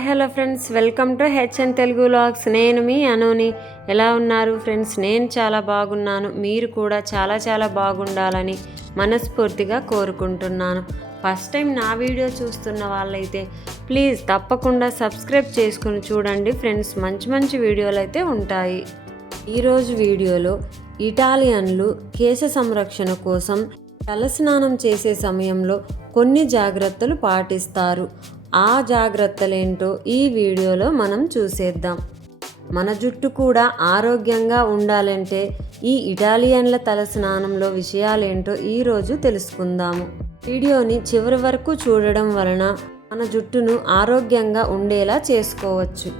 Hi hello friends, welcome to HN Telugu vlogs. నేను మీ అనుని. ఎలా ఉన్నారు ఫ్రెండ్స్? నేను చాలా బాగున్నాను. మీరు కూడా చాలా బాగుండాలని మనస్ఫూర్తిగా కోరుకుంటున్నాను. ఫస్ట్ టైం నా వీడియో చూస్తున్న వాళ్ళైతే ప్లీజ్ తప్పకుండా సబ్స్క్రైబ్ చేసుకుని చూడండి ఫ్రెండ్స్. మంచి వీడియోలు అయితే ఉంటాయి. ఈరోజు వీడియోలో ఇటాలియన్లు కేశ సంరక్షణ కోసం తలస్నానం చేసే సమయంలో కొన్ని జాగ్రత్తలు పాటిస్తారు. ఆ జాగ్రత్తలేంటో ఈ వీడియోలో మనం చూసేద్దాం. మన జుట్టు కూడా ఆరోగ్యంగా ఉండాలంటే ఈ ఇటాలియన్ల తలస్నానంలో విషయాలేంటో ఈరోజు తెలుసుకుందాము. వీడియోని చివరి వరకు చూడడం వలన మన జుట్టును ఆరోగ్యంగా ఉండేలా చేసుకోవచ్చు.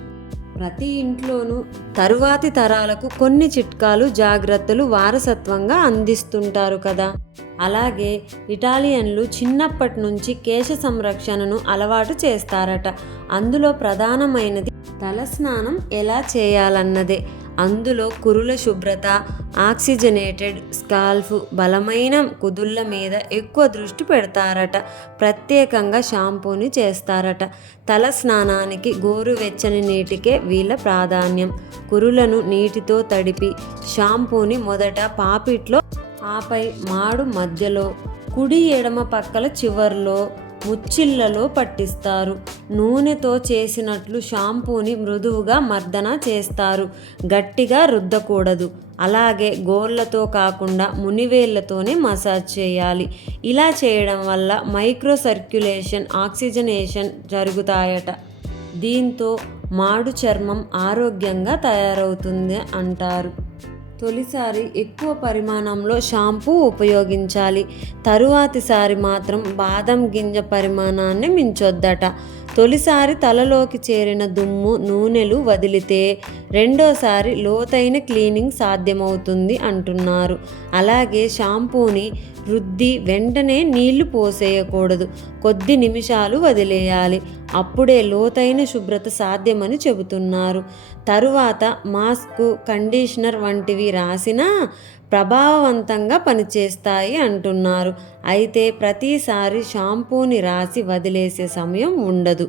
ప్రతి ఇంట్లోనూ తరువాతి తరాలకు కొన్ని చిట్కాలు, జాగ్రత్తలు వారసత్వంగా అందిస్తుంటారు కదా. అలాగే ఇటాలియన్లు చిన్నప్పటి నుంచి కేశ సంరక్షణను అలవాటు చేస్తారట. అందులో ప్రధానమైనది తలస్నానం ఎలా చేయాలన్నదే. అందులో కురుల శుభ్రత, ఆక్సిజనేటెడ్ స్కాల్ఫ్, బలమైన కుదుళ్ళ మీద ఎక్కువ దృష్టి పెడతారట. ప్రత్యేకంగా షాంపూని చేస్తారట. తల స్నానానికి గోరువెచ్చని నీటికే వీళ్ళ ప్రాధాన్యం. కురులను నీటితో తడిపి షాంపూని మొదట పాపిట్లో, ఆపై మాడు మధ్యలో, కుడి ఎడమ పక్కల చివర్లో, ముచ్చిళ్లలో పట్టిస్తారు. నూనెతో చేసినట్లు షాంపూని మృదువుగా మర్దన చేస్తారు. గట్టిగా రుద్దకూడదు. అలాగే గోళ్ళతో కాకుండా మునివేళ్లతోనే మసాజ్ చేయాలి. ఇలా చేయడం వల్ల మైక్రో సర్క్యులేషన్, ఆక్సిజనేషన్ జరుగుతాయట. దీంతో మాడు చర్మం ఆరోగ్యంగా తయారవుతుంది అంటారు. తొలిసారి ఎక్కువ పరిమాణంలో షాంపూ ఉపయోగించాలి. తరువాతిసారి మాత్రం బాదం గింజ పరిమాణాన్ని మించొద్దట. తొలిసారి తలలోకి చేరిన దుమ్ము, నూనెలు వదిలితే రెండోసారి లోతైన క్లీనింగ్ సాధ్యమవుతుంది అంటున్నారు. అలాగే షాంపూని రుద్ది వెంటనే నీళ్లు పోసేయకూడదు. కొద్ది నిమిషాలు వదిలేయాలి. అప్పుడే లోతైన శుభ్రత సాధ్యమని చెబుతున్నారు. తరువాత మాస్క్, కండిషనర్ వంటివి రాసినా ప్రభావవంతంగా పనిచేస్తాయి అంటున్నారు. అయితే ప్రతిసారి షాంపూని రాసి వదిలేసే సమయం ఉండదు.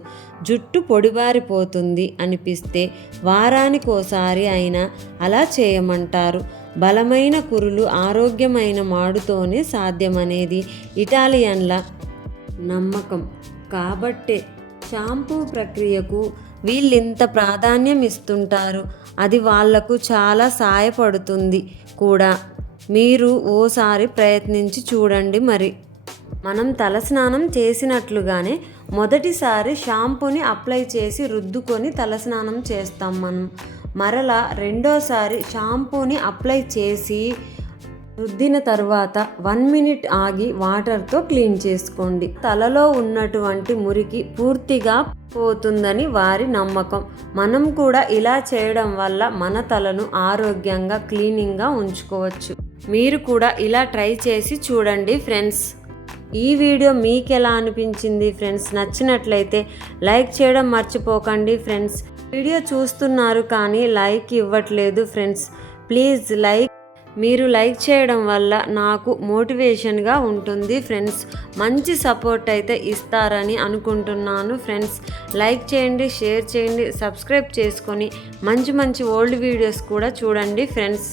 జుట్టు పొడిబారిపోతుంది అనిపిస్తే వారానికోసారి అయినా అలా చేయమంటారు. బలమైన కురులు ఆరోగ్యమైన మాడుతోనే సాధ్యమనేది ఇటాలియన్ల నమ్మకం. కాబట్టే షాంపూ ప్రక్రియకు వీళ్ళింత ప్రాధాన్యం ఇస్తుంటారు. అది వాళ్లకు చాలా సాయపడుతుంది కూడా. మీరు ఓసారి ప్రయత్నించి చూడండి. మరి మనం తలస్నానం చేసినట్లుగానే మొదటిసారి షాంపూని అప్లై చేసి రుద్దుకొని తలస్నానం చేస్తాం మనం. మరలా రెండోసారి షాంపూని అప్లై చేసి రుద్దిన తర్వాత 1 మినిట్ ఆగి వాటర్తో క్లీన్ చేసుకోండి. తలలో ఉన్నటువంటి మురికి పూర్తిగా పోతుందని వారి నమ్మకం. మనం కూడా ఇలా చేయడం వల్ల మన తలను ఆరోగ్యంగా, క్లీనింగ్గా ఉంచుకోవచ్చు. మీరు కూడా ఇలా ట్రై చేసి చూడండి ఫ్రెండ్స్. ఈ వీడియో మీకు ఎలా అనిపించింది ఫ్రెండ్స్? నచ్చినట్లయితే లైక్ చేయడం మర్చిపోకండి ఫ్రెండ్స్. వీడియో చూస్తున్నారు కానీ లైక్ ఇవ్వట్లేదు ఫ్రెండ్స్. ప్లీజ్ మీరు లైక్ చేయడం వల్ల నాకు మోటివేషన్గా ఉంటుంది ఫ్రెండ్స్. మంచి సపోర్ట్ అయితే ఇస్తారని అనుకుంటున్నాను ఫ్రెండ్స్. లైక్ చేయండి, షేర్ చేయండి, సబ్స్క్రైబ్ చేసుకొని మంచి ఓల్డ్ వీడియోస్ కూడా చూడండి ఫ్రెండ్స్.